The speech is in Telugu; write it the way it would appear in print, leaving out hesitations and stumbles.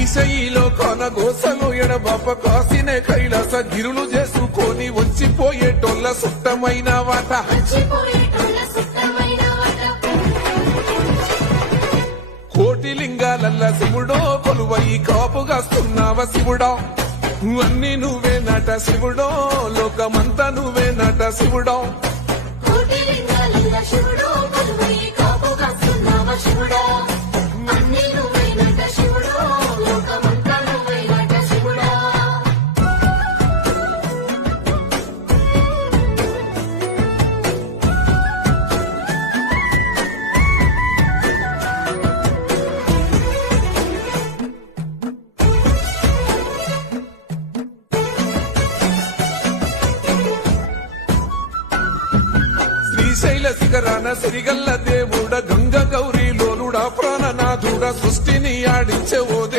ఈశయిలో కొనగోసలు ఎడబాప కాసినే కైలాస గిరులు చేసుకొని వచ్చిపోయేటోళ్ళ సుట్టమైన వాట కోటి లింగాలల్ల శివుడో కొలువై కాపుగాస్తున్నావ శివుడా అన్ని నువ్వే నట శివుడో లోకమంతా నువ్వే నట శివుడో శ్రీశైల శిఖరాన సిరిగల్ల దేవుడ గంగ గౌరీ లోలుడా ప్రాణనాథుడ సృష్టిని ఆడించే ఓ దేవుడా